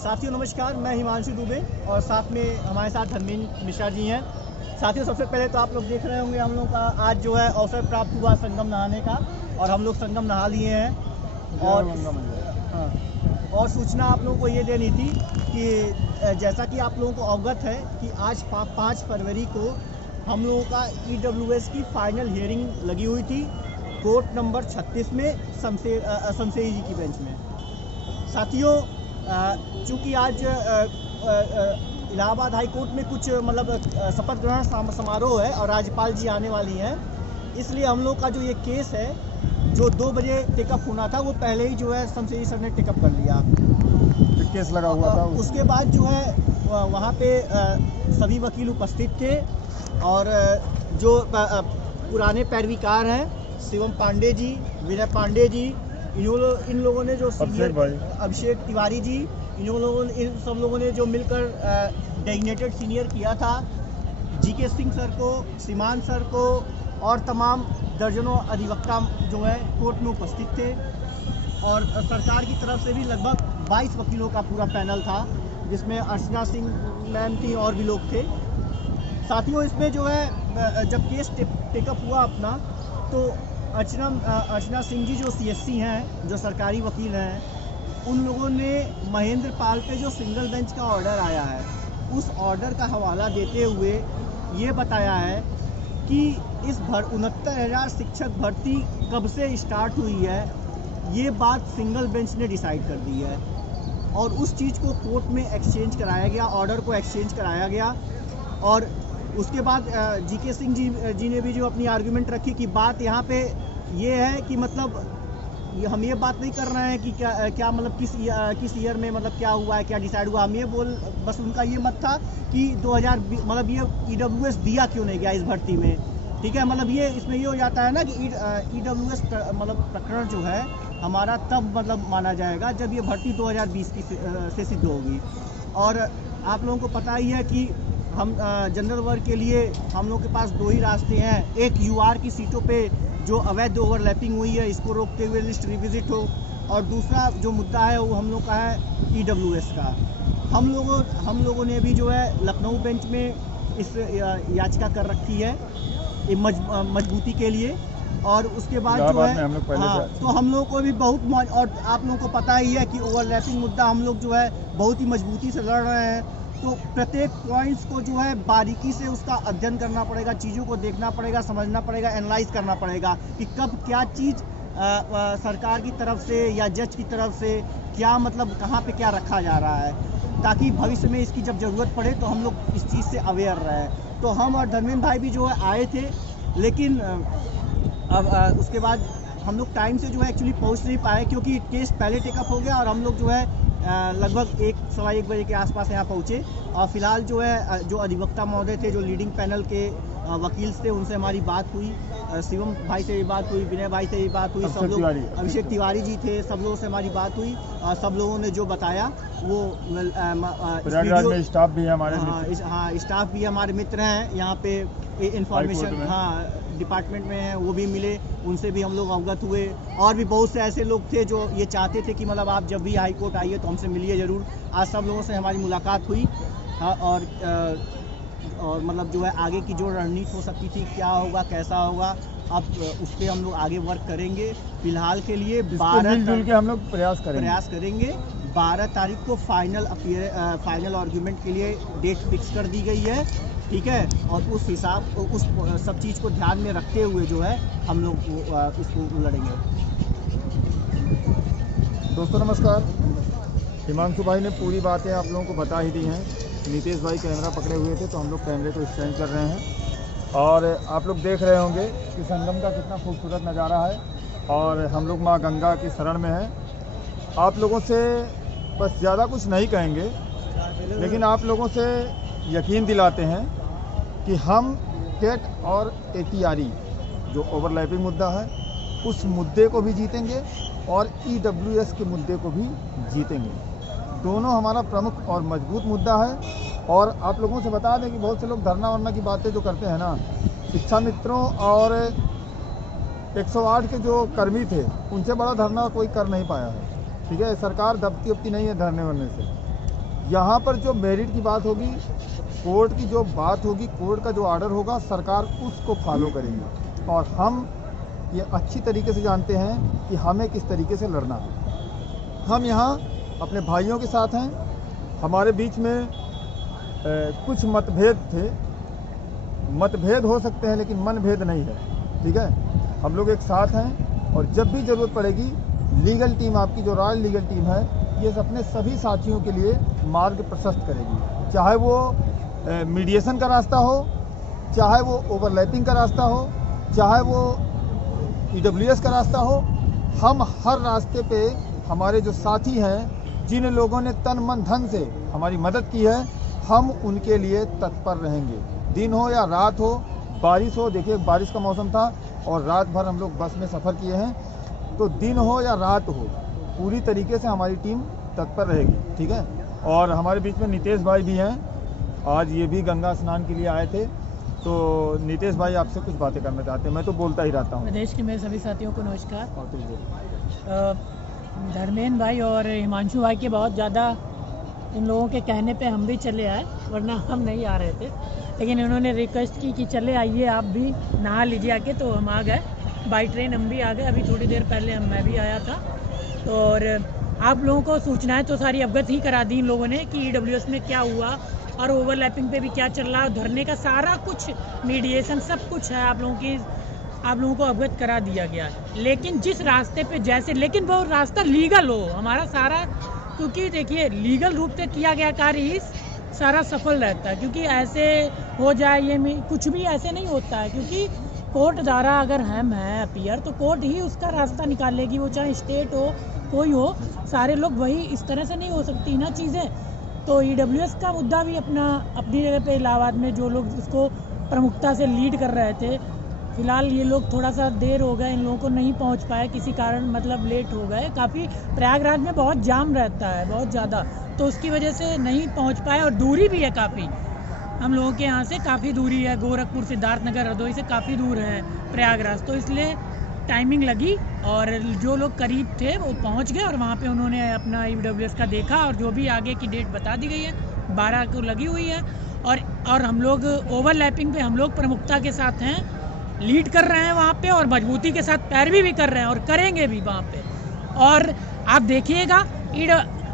साथियों नमस्कार, मैं हिमांशु दुबे और साथ में हमारे साथ धर्मेंद्र मिश्रा जी हैं। साथियों सबसे पहले तो आप लोग देख रहे होंगे हम लोग का आज जो है अवसर प्राप्त हुआ संगम नहाने का और हम लोग संगम नहा लिए हैं। और सूचना आप लोगों को ये देनी थी कि जैसा कि आप लोगों को अवगत है कि आज 5 फरवरी को हम लोगों का EWS की फाइनल हियरिंग लगी हुई थी कोर्ट नंबर 36 में शमशेरी जी की बेंच में। साथियों चूँकि आज इलाहाबाद हाई कोर्ट में कुछ शपथ ग्रहण समारोह है और राज्यपाल जी आने वाली हैं, इसलिए हम लोग का जो ये केस है जो 2 बजे टेकअप होना था वो पहले ही जो है शमशेरी सर ने टेकअप कर लिया। केस लगा हुआ था। उसके बाद जो है वहाँ पे सभी वकील उपस्थित थे और जो पुराने पैरवीकार हैं शिवम पांडे जी, विनय पांडे जी, इन लोगों ने जो अभिषेक तिवारी जी, इन सब लोगों ने जो मिलकर डेजिग्नेटेड सीनियर किया था, GK सिंह सर को, सीमान सर को और तमाम दर्जनों अधिवक्ता जो है कोर्ट में उपस्थित थे। और सरकार की तरफ से भी लगभग 22 वकीलों का पूरा पैनल था, जिसमें अर्चना सिंह मैम थी और भी लोग थे। साथियों इसमें जो है जब केस टेकअप हुआ अपना, तो अर्चना सिंह जी जो CSC हैं, जो सरकारी वकील हैं, उन लोगों ने महेंद्र पाल पे जो सिंगल बेंच का ऑर्डर आया है उस ऑर्डर का हवाला देते हुए ये बताया है कि इस 69,000 शिक्षक भर्ती कब से स्टार्ट हुई है, ये बात सिंगल बेंच ने डिसाइड कर दी है। और उस चीज़ को कोर्ट में एक्सचेंज कराया गया, ऑर्डर को एक्सचेंज कराया गया। और उसके बाद GK सिंह जी ने भी जो अपनी आर्गुमेंट रखी कि बात यहाँ पे ये है कि हम ये बात नहीं कर रहे हैं कि क्या किस ईयर में क्या हुआ है, क्या डिसाइड हुआ। हम ये बस उनका ये मत था कि 2000 ये EWS दिया क्यों नहीं गया इस भर्ती में, ठीक है। ये इसमें ये हो जाता है ना कि EWS प्रकरण जो है हमारा तब माना जाएगा जब ये भर्ती 2020 की से सिद्ध होगी। और आप लोगों को पता ही है कि हम जनरल वर्ग के लिए हम लोग के पास 2 ही रास्ते हैं। एक UR की सीटों पे जो अवैध ओवरलैपिंग हुई है इसको रोकते हुए लिस्ट रिविजिट हो, और दूसरा जो मुद्दा है वो हम लोग का है EWS का। हम लोगों ने भी जो है लखनऊ बेंच में इस याचिका कर रखी है मजबूती के लिए। और उसके बाद जो है तो हम लोग को भी बहुत, और आप लोगों को पता ही है कि ओवरलैपिंग मुद्दा हम लोग जो है बहुत ही मजबूती से लड़ रहे हैं। तो प्रत्येक पॉइंट्स को जो है बारीकी से उसका अध्ययन करना पड़ेगा, चीज़ों को देखना पड़ेगा, समझना पड़ेगा, एनालाइज करना पड़ेगा कि कब क्या चीज़ सरकार की तरफ से या जज की तरफ से क्या कहाँ पे क्या रखा जा रहा है, ताकि भविष्य में इसकी जब ज़रूरत पड़े तो हम लोग इस चीज़ से अवेयर रहे। तो हम और धर्मेंद्र भाई भी जो है आए थे, लेकिन अब उसके बाद हम लोग टाइम से जो है एक्चुअली पहुंच नहीं पाए, क्योंकि केस पहले टेकअप हो गया और हम लोग जो है लगभग 1-1:15 बजे के आसपास यहाँ पहुँचे। और फिलहाल जो है जो अधिवक्ता महोदय थे, जो लीडिंग पैनल के वकील थे, उनसे हमारी बात हुई, शिवम भाई से भी बात हुई, विनय भाई से भी बात हुई, सब लोग, अभिषेक तिवारी जी थे, सब लोगों से हमारी बात हुई। और सब लोगों ने जो बताया वो वीडियो स्टाफ भी है हमारे, स्टाफ भी हमारे मित्र हैं यहाँ पे, इंफॉर्मेशन डिपार्टमेंट में है, वो भी मिले, उनसे भी हम लोग अवगत हुए। और भी बहुत से ऐसे लोग थे जो ये चाहते थे कि आप जब भी हाई कोर्ट आइए तो हमसे मिलिए ज़रूर। आज सब लोगों से हमारी मुलाकात हुई और जो है आगे की जो रणनीति हो सकती थी, क्या होगा, कैसा होगा, अब उस पर हम लोग आगे वर्क करेंगे। फिलहाल के लिए 12 के हम लोग प्रयास करेंगे। 12 तारीख को फाइनल आर्गूमेंट के लिए डेट फिक्स कर दी गई है, ठीक है। और उस सब चीज़ को ध्यान में रखते हुए जो है हम लोग इसको लड़ेंगे। दोस्तों नमस्कार, हिमांशु भाई ने पूरी बातें आप लोगों को बता ही दी हैं। नीतीश भाई कैमरा पकड़े हुए थे तो हम लोग कैमरे को स्टैंड कर रहे हैं और आप लोग देख रहे होंगे कि संगम का कितना खूबसूरत नज़ारा है और हम लोग माँ गंगा की शरण में हैं। आप लोगों से बस ज़्यादा कुछ नहीं कहेंगे, लेकिन आप लोगों से यकीन दिलाते हैं कि हम टेट और ATRE जो ओवरलैपिंग मुद्दा है उस मुद्दे को भी जीतेंगे और EWS के मुद्दे को भी जीतेंगे। दोनों हमारा प्रमुख और मजबूत मुद्दा है। और आप लोगों से बता दें कि बहुत से लोग धरना वरना की बातें जो करते हैं ना, शिक्षा मित्रों और 108 के जो कर्मी थे उनसे बड़ा धरना कोई कर नहीं पाया है, ठीक है। सरकार दबती नहीं है धरने वरने से। यहाँ पर जो मेरिट की बात होगी, कोर्ट की जो बात होगी, कोर्ट का जो ऑर्डर होगा, सरकार उसको फॉलो करेगी। और हम ये अच्छी तरीके से जानते हैं कि हमें किस तरीके से लड़ना है। हम यहाँ अपने भाइयों के साथ हैं। हमारे बीच में कुछ मतभेद थे, मतभेद हो सकते हैं लेकिन मनभेद नहीं है, ठीक है। हम लोग एक साथ हैं और जब भी ज़रूरत पड़ेगी लीगल टीम, आपकी जो रॉयल लीगल टीम है, ये अपने सभी साथियों के लिए मार्ग प्रशस्त करेगी। चाहे वो मीडिएशन का रास्ता हो, चाहे वो ओवरलैपिंग का रास्ता हो, चाहे वो EWS का रास्ता हो, हम हर रास्ते पे हमारे जो साथी हैं, जिन लोगों ने तन मन धन से हमारी मदद की है, हम उनके लिए तत्पर रहेंगे। दिन हो या रात हो, बारिश हो, देखिए बारिश का मौसम था और रात भर हम लोग बस में सफ़र किए हैं, तो दिन हो या रात हो, पूरी तरीके से हमारी टीम तत्पर रहेगी, ठीक है। और हमारे बीच में नितेश भाई भी हैं, आज ये भी गंगा स्नान के लिए आए थे। तो नितेश भाई आपसे कुछ बातें करना चाहते हैं, मैं तो बोलता ही रहता हूँ। प्रदेश के मेरे सभी साथियों को नमस्कार। और तुम बोलो। धर्मेंद्र भाई और हिमांशु भाई के बहुत ज़्यादा इन लोगों के कहने पे हम भी चले आए, वरना हम नहीं आ रहे थे, लेकिन इन्होंने रिक्वेस्ट की कि चले आइए आप भी नहा लीजिए आके, तो हम आ गए बाई ट्रेन, हम भी आ गए। अभी थोड़ी देर पहले मैं भी आया था। और आप लोगों को सूचनाएं तो सारी अवगत ही करा दी इन लोगों ने कि EWS में क्या हुआ और ओवरलैपिंग पे भी क्या चल रहा है, धरने का सारा कुछ मीडिएशन सब कुछ है आप लोगों को अवगत करा दिया गया है। लेकिन जिस रास्ते पे जैसे, लेकिन वो रास्ता लीगल हो हमारा सारा, क्योंकि देखिए लीगल रूप से किया गया कार्य ही सारा सफल रहता है, क्योंकि ऐसे हो जाए ये कुछ भी ऐसे नहीं होता है, क्योंकि कोर्ट द्वारा अगर हम हैं अपीयर तो कोर्ट ही उसका रास्ता निकालेगी, वो चाहे स्टेट हो कोई हो, सारे लोग वही, इस तरह से नहीं हो सकती ना चीज़ें। तो EWS का मुद्दा भी अपनी जगह पे इलाहाबाद में जो लोग इसको प्रमुखता से लीड कर रहे थे, फिलहाल ये लोग थोड़ा सा देर हो गए, इन लोगों को नहीं पहुंच पाए किसी कारण, मतलब लेट हो गए काफ़ी। प्रयागराज में बहुत जाम रहता है बहुत ज़्यादा, तो उसकी वजह से नहीं पहुंच पाए और दूरी भी है काफ़ी, हम लोगों के यहाँ से काफ़ी दूरी है, गोरखपुर, सिद्धार्थनगर, हरदोई से काफ़ी दूर है प्रयागराज, तो इसलिए टाइमिंग लगी। और जो लोग करीब थे वो पहुँच गए और वहाँ पे उन्होंने अपना EWS का देखा और जो भी आगे की डेट बता दी गई है 12 को लगी हुई है। और हम लोग ओवरलैपिंग पे हम लोग प्रमुखता के साथ हैं, लीड कर रहे हैं वहाँ पे और मजबूती के साथ पैरवी भी कर रहे हैं और करेंगे भी वहाँ पे। और आप देखिएगा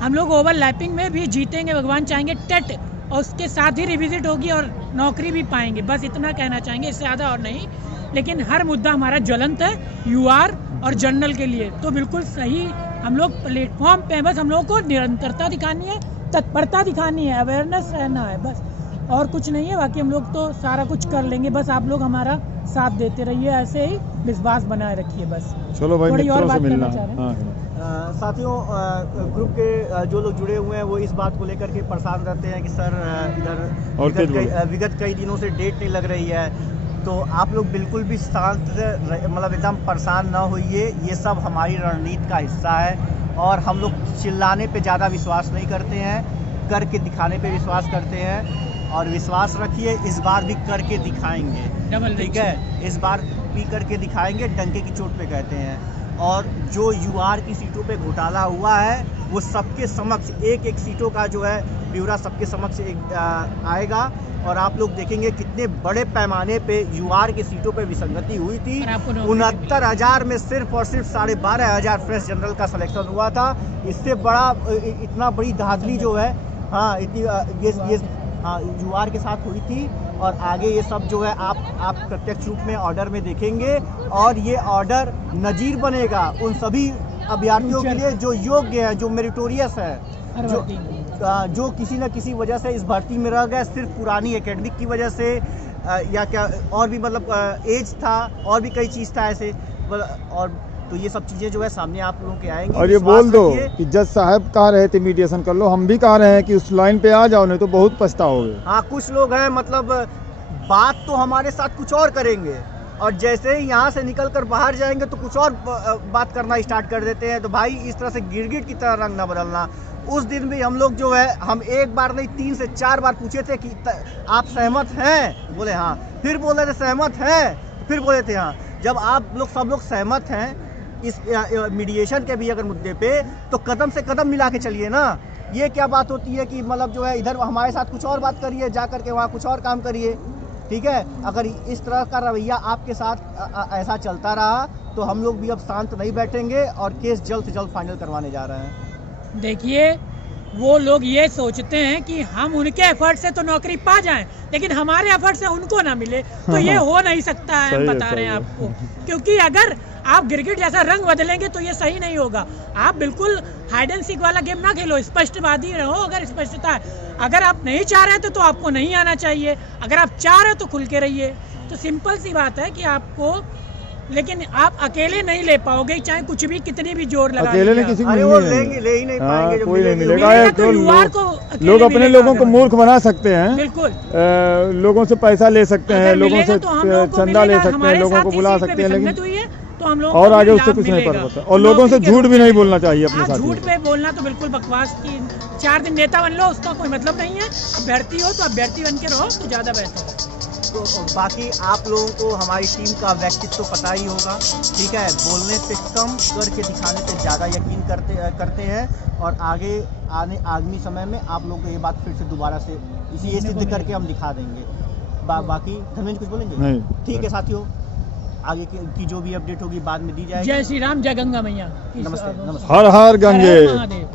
हम लोग ओवरलैपिंग में भी जीतेंगे, भगवान चाहेंगे। टेट और उसके साथ ही रिविजिट होगी और नौकरी भी पाएंगे, बस इतना कहना चाहेंगे, इससे ज़्यादा और नहीं। लेकिन हर मुद्दा हमारा ज्वलंत है UR और जनरल के लिए, तो बिल्कुल सही हम लोग प्लेटफॉर्म पे हैं, बस हम लोगों को निरंतरता दिखानी है, तत्परता दिखानी है, अवेयरनेस रहना है, बस और कुछ नहीं है। बाकी हम लोग तो सारा कुछ कर लेंगे, बस आप लोग हमारा साथ देते रहिए, ऐसे ही विश्वास बनाए रखिए बस। चलो भाई, थोड़ी और मित्रों से बात मिलना करना चाह रहे हैं। साथियों, ग्रुप के जो लोग जुड़े हुए हैं वो इस बात को लेकर के परेशान रहते हैं कि सर इधर विगत कई दिनों से डेट नहीं लग रही है, तो आप लोग बिल्कुल भी शांत, मतलब एकदम परेशान ना होइए। ये सब हमारी रणनीति का हिस्सा है और हम लोग चिल्लाने पे ज़्यादा विश्वास नहीं करते हैं, करके दिखाने पे विश्वास करते हैं। और विश्वास रखिए, इस बार भी करके दिखाएंगे, ठीक है, इस बार भी करके दिखाएंगे, डंके की चोट पे कहते हैं। और जो UR की सीटों पे घोटाला हुआ है वो सबके समक्ष, एक सीटों का जो है ब्यौरा सबके समक्ष आएगा और आप लोग देखेंगे कितने बड़े पैमाने पे UR की सीटों पे विसंगति हुई थी। 69,000 में सिर्फ और सिर्फ 12,500 फ्रेश जनरल का सिलेक्शन हुआ था। इससे बड़ा इतना बड़ी धांधली जो है, हाँ, इतनी ये UR के साथ हुई थी। और आगे ये सब जो है आप प्रत्यक्ष रूप में ऑर्डर में देखेंगे और ये ऑर्डर नजीर बनेगा उन सभी अभ्यर्थियों के लिए जो योग्य है, जो मेरिटोरियस है, जो किसी न किसी वजह से इस भर्ती में रह गए, सिर्फ पुरानी एकेडमिक की वजह से या क्या और भी, मतलब एज था और भी कई चीज़ था ऐसे। और तो ये सब चीज़ें जो है सामने आप लोगों के आएंगी। और ये बोल दो कि जज साहब कह रहे थे मीडिएशन कर लो, हम भी कह रहे हैं कि उस लाइन पे आ जाओ, नहीं तो बहुत पछताओगे। हाँ, कुछ लोग हैं, मतलब बात तो हमारे साथ कुछ और करेंगे और जैसे ही यहाँ से निकल कर बाहर जाएंगे तो कुछ और बात करना स्टार्ट कर देते हैं। तो भाई इस तरह से गिरगिट की तरह रंग ना बदलना। उस दिन भी हम लोग जो है, हम एक बार नहीं 3 से 4 बार पूछे थे कि आप सहमत हैं, बोले हाँ, फिर बोले थे सहमत हैं, फिर बोले थे हाँ। जब आप लोग सब लोग सहमत हैं इस मीडिएशन के भी अगर मुद्दे पे, तो कदम से कदम मिला के चलिए ना। ये क्या बात होती है कि मतलब जो है इधर हमारे साथ कुछ और बात करिए, जा करके वहाँ कुछ और काम करिए, ठीक है। अगर इस तरह का रवैया आपके साथ ऐसा चलता रहा तो हम लोग भी अब शांत नहीं बैठेंगे और केस जल्द से जल्द फाइनल करवाने जा रहे हैं। देखिए, वो लोग ये सोचते हैं कि हम उनके एफर्ट से तो नौकरी पा जाएं, लेकिन हमारे एफर्ट से उनको ना मिले, तो ये हो नहीं सकता है, हम बता रहे हैं आपको। क्योंकि अगर आप गिरगिट जैसा रंग बदलेंगे तो ये सही नहीं होगा। आप बिल्कुल हाइड एंड सीक वाला गेम ना खेलो, स्पष्टवादी रहो। अगर स्पष्टता है, अगर आप नहीं चाह रहे थे तो आपको नहीं आना चाहिए, अगर आप चाह रहे हो तो खुल के रहिए। तो सिंपल सी बात है कि आपको, लेकिन आप अकेले नहीं ले पाओगे, चाहे कुछ भी कितनी भी जोर लगा अकेले लीजिए ने किसी को अरे मिल वो नहीं लेंगे, जाएंगे। ले ही नहीं पाएंगे। हाँ, जब कोई नहीं मिलेंगे मिलेगा। मिलेगा एक तो तो युवाओं को अकेले लोग अपने मिलेगा लोगों को अगर। मूर्ख बना सकते हैं, बिल्कुल। लोगों से पैसा ले सकते हैं, अगर लोगों मिलेगा से तो हम लोगों को चंदा ले मिलेगा, सकते हैं, हमारे लोगों साथ को इस बुला चीज़ पे सकते हैं, विसंगत लेकिन हुई है तो हम लोगों और को आगे भी उससे लाभ कुछ नहीं मिलेगा। कर सकता। और लोगों से नौकरी के झूठ रूप भी में नहीं बोलना चाहिए अपने हाँ, साथियों झूठ को। पे बोलना तो बिल्कुल बकवास की। 4 दिन नेता बन लो, उसका कोई मतलब नहीं है। अभ्यर्थी हो तो अभ्यर्थी बन के रहो तो ज़्यादा बेहतर है। तो बाकी आप लोगों को हमारी टीम का व्यक्तित्व तो पता ही होगा, ठीक है। बोलने पे कम, करके दिखाने पे ज़्यादा यकीन करते हैं और आगामी समय में आप लोगों को ये बात फिर से दोबारा से ये सिद्ध करके हम दिखा देंगे। बाकी धर्मेंद्र कुछ बोलेंगे? नहीं। ठीक है साथियों, आगे की जो भी अपडेट होगी बाद में दी जाएगी। जय श्री राम, जय गंगा मैया। नमस्ते, नमस्ते। हर हर हर हर गंगे। महादेव।